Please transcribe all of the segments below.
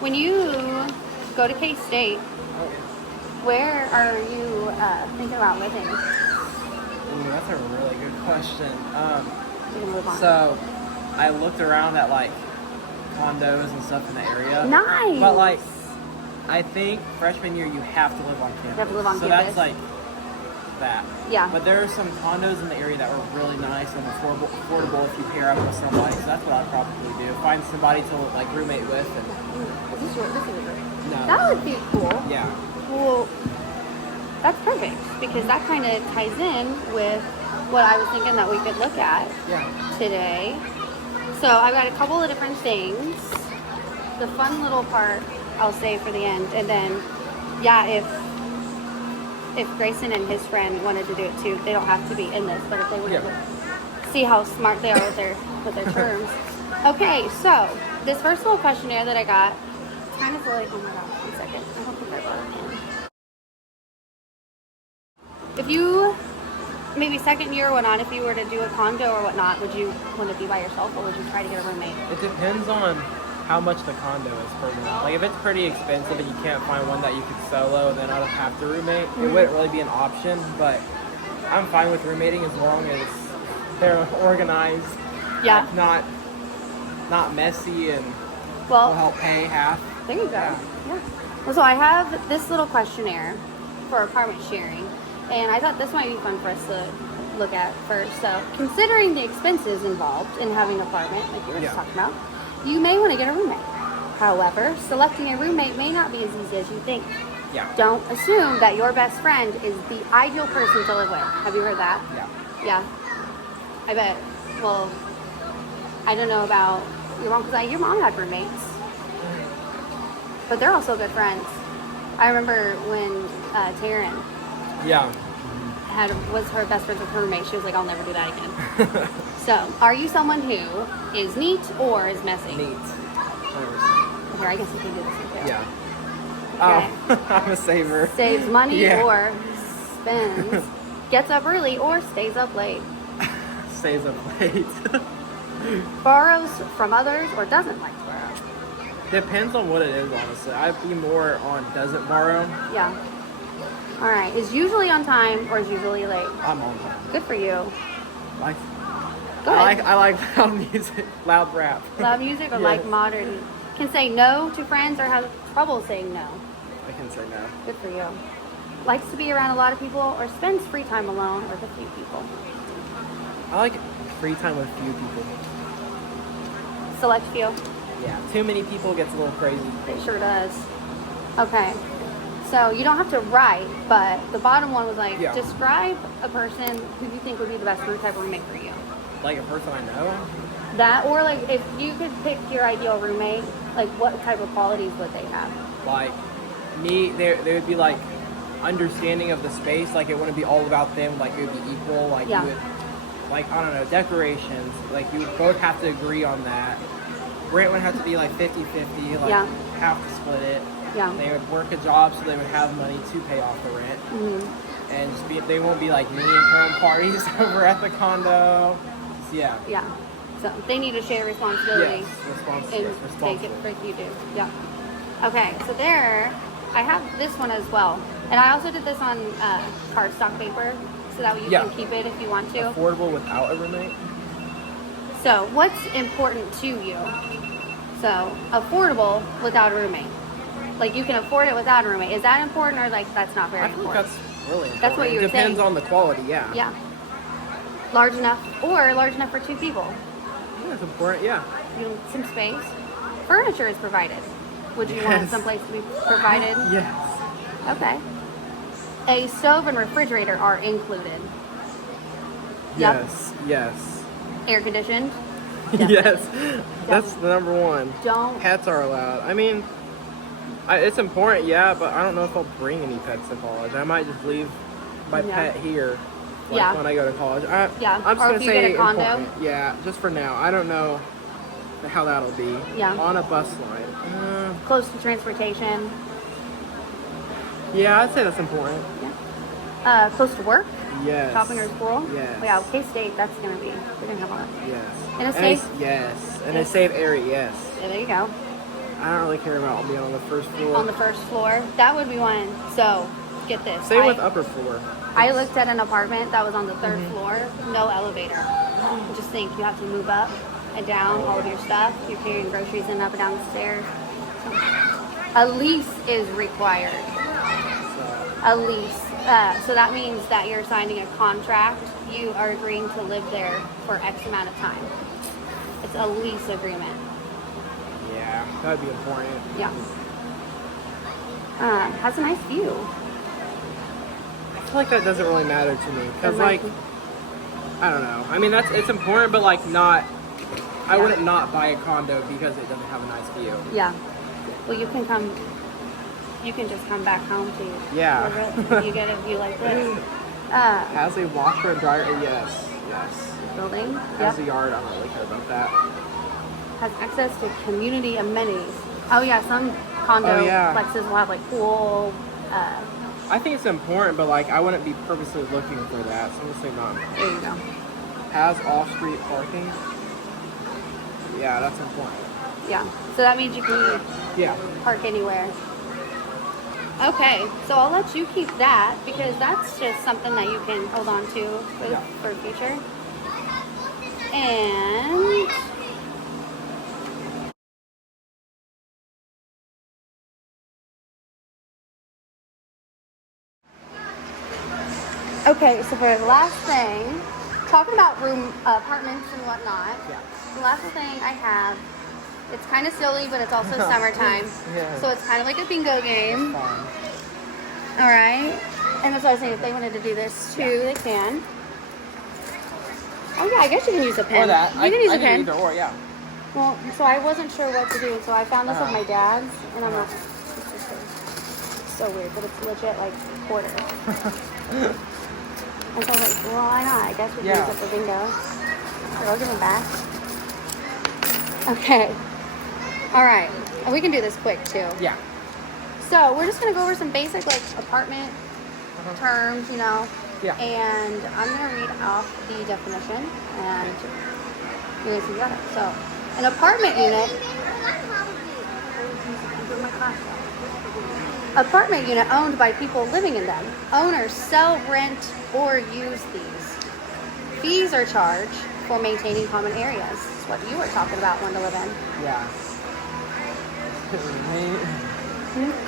When you go to K-State, where are you thinking about living? Ooh, that's a really good question. We can move on. So I looked around at like condos and stuff in the area. Nice. But like, I think freshman year you have to live on campus. You have to live on so campus. that's like that. Yeah. But there are some condos in the area that are really nice and affordable if you pair up with somebody. So that's what I'd probably do. Find somebody to like roommate with. And Is this yours? This is yours. no. That would be cool. Yeah. Well, that's perfect because that kind of ties in with what I was thinking that we could look at Yeah. today. So I've got a couple of different things. The fun little part I'll save for the end, and then yeah, if Grayson and his friend wanted to do it too, they don't have to be in this, but if they wanted to see how smart they are with their terms. Okay, so this first little questionnaire that I got, it's kind of silly. Oh my god, 1 second. I don't think I brought it in. If you maybe second year or whatnot, if you were to do a condo or whatnot, would you want to be by yourself or would you try to get a roommate? It depends on how much the condo is per month. Like if it's pretty expensive and you can't find one that you could solo, then I'd have to roommate. It wouldn't really be an option, but I'm fine with roommating as long as they're organized. Yeah. Not messy and will Well, help pay half. there you go. Yeah. Well, so I have this little questionnaire for apartment sharing, and I thought this might be fun for us to look at first. So, considering the expenses involved in having an apartment, like you were just talking about, you may want to get a roommate. However, selecting a roommate may not be as easy as you think. Yeah. Don't assume that your best friend is the ideal person to live with. Have you heard that? Yeah. Yeah. I bet. Well, I don't know about your mom, because your mom had roommates. But they're also good friends. I remember when Taryn Yeah. was her best friend with her roommate, she was like, I'll never do that again. So, are you someone who is neat or is messy? Neat. Here, I guess you can do this one too. Yeah. Okay. Oh, I'm a saver. Saves money Yeah. or spends. Gets up early or stays up late. Stays up late. Borrows from others or doesn't like to borrow. Depends on what it is, honestly. I'd be more on doesn't borrow. Yeah. All right. Is usually on time or is usually late? I'm on time. Good for you. Like, Go ahead. I like loud music, loud rap. Loud music or Yes. like modern? Can say no to friends or have trouble saying no. I can say no. Good for you. Likes to be around a lot of people or spends free time alone or with a few people. I like free time with few people. Select few. Yeah, too many people gets a little crazy. It sure does. Okay. So you don't have to write, but the bottom one was like, Yeah. describe a person who you think would be the best type of roommate for you. Like a person I know. That, or like if you could pick your ideal roommate, like what type of qualities would they have? Like me, they would be like understanding of the space. Like it wouldn't be all about them. Like it would be equal. Like Yeah. you would, like I don't know, decorations. Like you would both have to agree on that. Rent would have to be like 50-50. Like Yeah. have to split it. Yeah. They would work a job so they would have money to pay off the rent. Mhm. And just they won't be like me and throwing parties over at the condo. Just, yeah. Yeah. So they need to share responsibility. Yes, And take it responsible. like you do. Yeah. Okay, so there, I have this one as well. And I also did this on cardstock paper, so that way you Yeah. can keep it if you want to. Affordable without a roommate? So what's important to you? So affordable without a roommate. Like you can afford it without a roommate. Is that important or like that's not very I feel like important? that's really important. That's what you were Depends saying. on the quality, yeah. Yeah. Large enough or large enough for 2 people. Yeah, it's important, yeah. You know, some space. Furniture is provided. Would you want Yes. some place to be provided? Yes. Okay. A stove and refrigerator are included. Yep. Yes. Yes. Air conditioned. Yes. That's the number one. Don't. Pets are allowed. I mean, it's important, yeah, but I don't know if I'll bring any pets to college. I might just leave my Yeah. pet here. Like Yeah. when I go to college. Yeah. I'm just Or gonna if you say get a condo. important. Yeah, just for now. I don't know how that'll be. Yeah. On a bus line. Close to transportation. Yeah, I'd say that's important. Close to work. Yes. Shopping or school. Yes. Yeah. K-State. That's gonna be. We're gonna have a lot. Yes. In a And safe. yes. In a safe area. Yes. Yeah, there you go. I don't really care about being on the first floor. On the first floor, that would be one. So, get this. Same with upper floor. I looked at an apartment that was on the 3rd floor, no elevator. Just think, you have to move up and down all of your stuff. You're carrying groceries in up and down the stairs. A lease is required. A lease. So that means that you're signing a contract. You are agreeing to live there for X amount of time. It's a lease agreement. Yeah, that'd be important. Yeah. Has a nice view. I feel like that doesn't really matter to me because, Doesn't like, matter. I don't know. I mean, it's important, but like not. I wouldn't not buy a condo because it doesn't have a nice view. Yeah. Well, you can come. You can just come back home to. Yeah. You get a view like this. Has a washer and dryer. Yes. Building. Has Yep. a yard. I don't really care about that. Has access to community amenities. Oh yeah, some condo complexes will have like pool. I think it's important, but like I wouldn't be purposely looking for that. So I'm gonna say none. There you go. Has off-street parking. Yeah, that's important. Yeah. So that means you can Yeah. park anywhere. Okay, so I'll let you keep that because that's just something that you can hold on to with for future. And okay, so for the last thing, talking about apartments and whatnot. Yeah. The last thing I have, it's kind of silly, but it's also summertime. Yeah. So it's kind of like a bingo game. Fine. All right. And that's what I was saying. If they wanted to do this too, they can. Oh yeah, I guess you can use a pen. Or that. You can use a pen. Either or, yeah. Well, so I wasn't sure what to do, and so I found this with my dad's, and I'm like, it's so weird, but it's legit like quarter. And so I was like, well, why not? I guess we can use it for bingo. So I'll give them back. Okay. All right. And we can do this quick too. Yeah. So we're just gonna go over some basic like apartment terms, you know. Yeah. And I'm gonna read off the definition, and you're gonna see what it. So, an apartment unit. Apartment unit owned by people living in them. Owners sell, rent, or use these. Fees are charged for maintaining common areas. That's what you were talking about, one to live in. Yeah.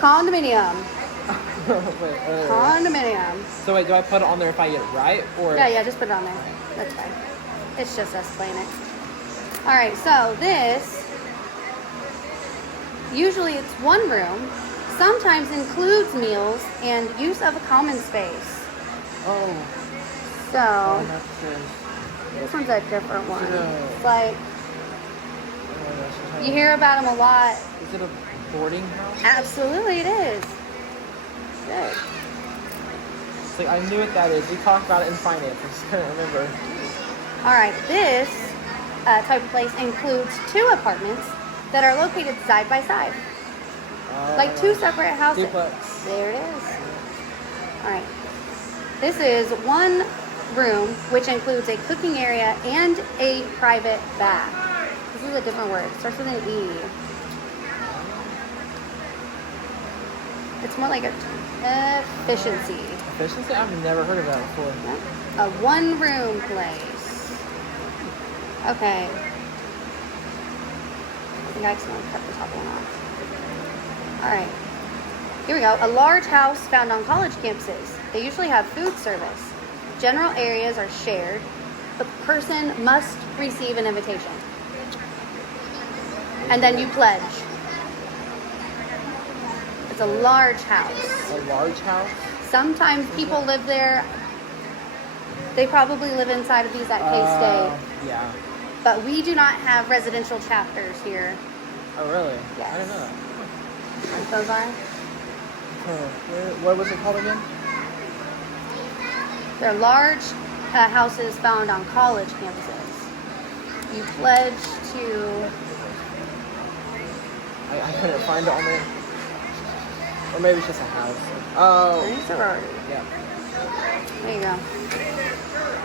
Condominium. Wait, Condominium. So wait, do I put it on there if I get it right, or? Yeah, just put it on there. That's fine. It's just us playing it. All right, so this, usually it's one room, sometimes includes meals and use of a common space. Oh. So, That's true. this one's a different one. No. It's like, you hear about them a lot. Is it a boarding house? Absolutely it is. Good. It's like, I knew what that is. We talked about it in finance. I just couldn't remember. All right, this type of place includes 2 apartments that are located side by side. Like 2 separate houses. Duplex. There it is. All right. This is one room which includes a cooking area and a private bath. This is a different word. It starts with an E. It's more like a efficiency. Efficiency? I've never heard of that before. A one-room place. Okay. I think I accidentally cut the top one off. All right. Here we go. A large house found on college campuses. They usually have food service. General areas are shared. The person must receive an invitation. And then you pledge. It's a large house. A large house? Sometimes people live there. They probably live inside of these at K-State. Yeah. But we do not have residential chapters here. Oh, really? Yes. I didn't know that. Like those are. What was it called again? They're large houses found on college campuses. You pledge to. I couldn't find it on there. Or maybe it's just a house. Oh. Any sorority. Yeah. There you go.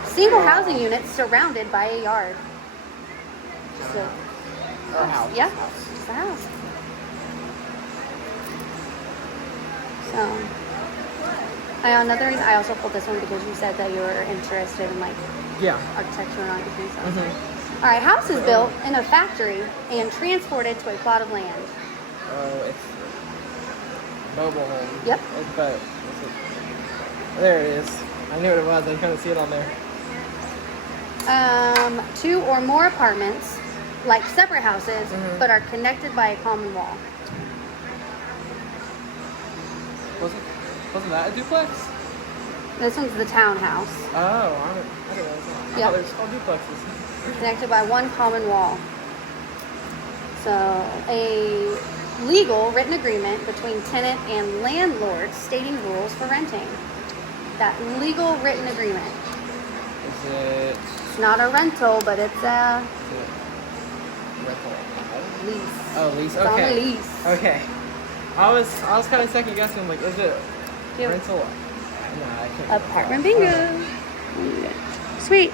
Single housing units surrounded by a yard. Just a, Or a house. yeah, House. just a house. So, another reason I also pulled this one because you said that you were interested in like Yeah. architecture and architecture. So. Mm-hmm. All right, house is built in a factory and transported to a plot of land. Oh, it's mobile home. Yep. There it is. I knew what it was. I couldn't see it on there. 2 or more apartments, like separate houses, Mhm. but are connected by a common wall. Wasn't that a duplex? This one's the townhouse, Oh, I didn't realize that. I Yep. thought they were called duplexes. connected by one common wall. So, a legal written agreement between tenant and landlord stating rules for renting. That legal written agreement. Is it It's not a rental, but it's a rental? lease. Oh, lease. It's on a Okay. lease. Okay. I was kind of second guessing. Like, is it Yep. rental? Nah, I can't. Apartment bingo. Sweet.